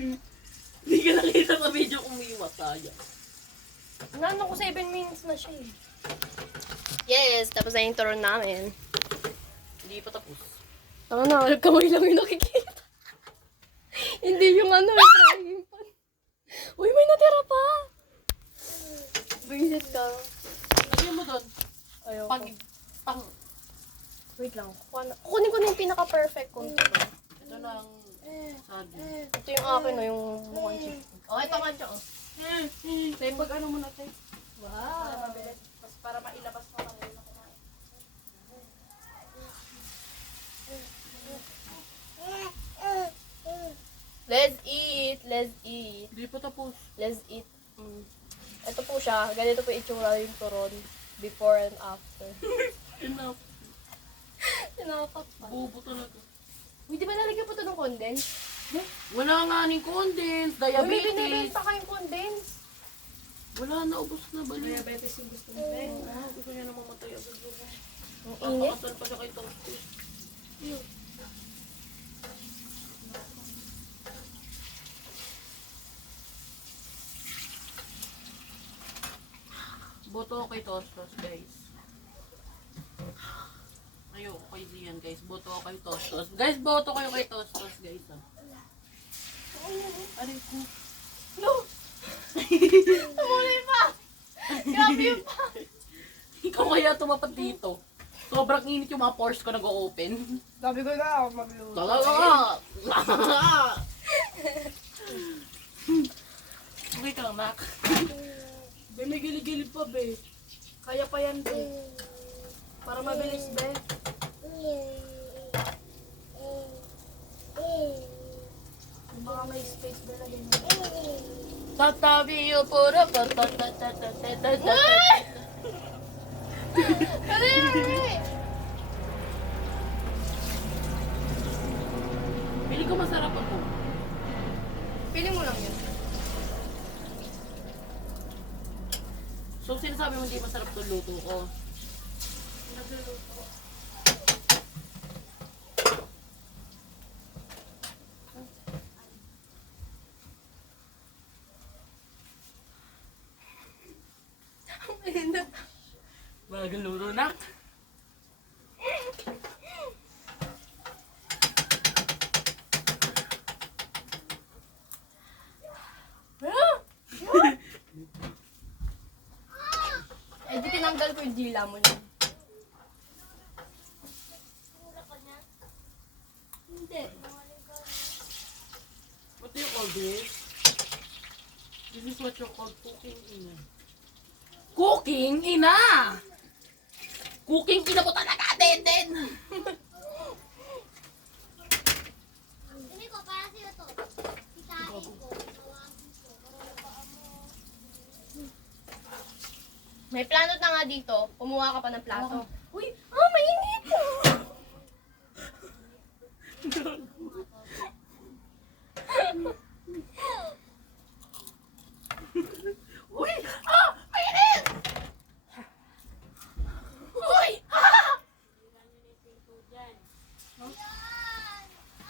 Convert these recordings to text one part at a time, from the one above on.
Hindi ka nakita sa video kung may mataya. Naano ko 7 minutes na siya eh. Yes, tapos na yung turon namin. Hindi pa tapos. Tama na, kamay lang yung nakikita. Hindi yung ano, yung frying pan. Uy, may natira pa! Visit ka. Lagyan mo doon. Ayoko. Pang... Wait lang. Kukunin ko na yung pinaka-perfect kong turon. Ito lang. Sagi. Ito yung akin, no, yung mukhang chip. Oh, ito nga siya, oh. Tayo pag ano mo na, tayo. Wow! Para mailabas mo kami na kumain. Let's eat! Let's eat! Hindi pa tapos. Let's eat. Ito po siya. Ganito po itsura yung turon. Before and after. Enough. Tinapak pa. Bubo talaga. Uy, di ba nalagyan po ito ng condense? Wala nga ni condense, Uy, may diabetes. binibenta kayong condense. Wala na, ubos na bali. Diabetes yung gusto mo. Gusto niya na mamatay agad doon. Ang init. Papakasal pa siya kay Toasty. Boto ako kay Tostos, guys. Ayoko kay Zian, guys. Boto ako kay Tostos. Guys, boto kayo kay Tostos, guys. Aray ko. No! Tumuloy pa! Grabe yung pa! Ikaw kaya tumapat dito. Sobrang init yung mga pores ko nag-o-open. Sabi ko na ako magluto. Talaga! Okay ka lang, Mac. Be, may gili-gili pa, be. Kaya pa yan, be. Para mabilis, be. Yung baka may space be na ganyan. Tatabi yung puro. Pili ko masarap ako. Pili mo lang yun. So, sinasabi mo hindi masarap itong luto ko. Nagluluto. Malagang luto na. Eh, di tinanggal ko yung dila mo niya. Hindi. What do you call this? This is what you call cooking ina. Cooking ina! Cooking ina po talaga, Denden! Hindi ko, para sa'yo to. Sitahin ko. Tawagin ko. May planot na nga dito. Kumuha ka pa ng plato. Uy! Mainit! Uy! Ah! Mainit! Uy! Ah! Yan!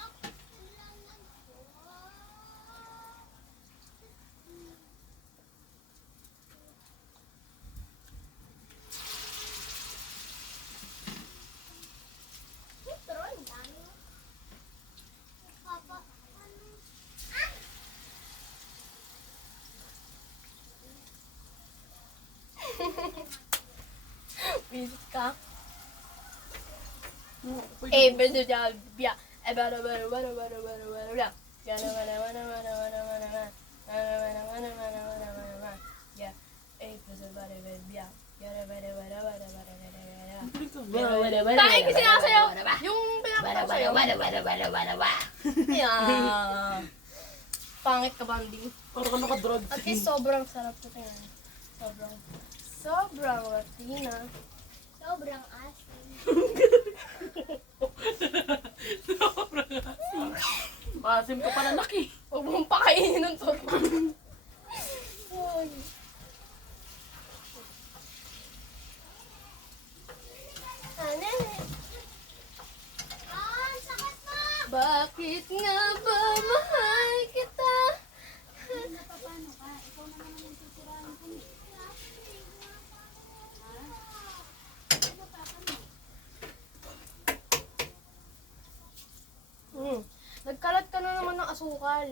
Ako kailangan ko. Ito, ang dami. Papa, ano? Visit ka. Pwede Eh, po. beso dyan. Biya. Eh, bada, bada, bada, bada, bada, bada, bada. Gana, bada, bada, bada, bada, bada, bada. Bada, bada, bada, bada, bada, bada, bada. Yeah. Eh, beso, bada, bada, biya. Gana, bada, bada, bada, bada, bada, bada. Tayo ko sinasayaw. Yung pinapakasayaw. Yeah. Pangit ka, Bandi. Parang ka naka-drug. At least sobrang sarap ko tingnan. Sobrang Latina. Sobrang asin. Masim ka pa na laki. Huwag mong pakainin ng toto. Ay. Ah, sakit mo! Bakit nga ba mahal kita? asukal.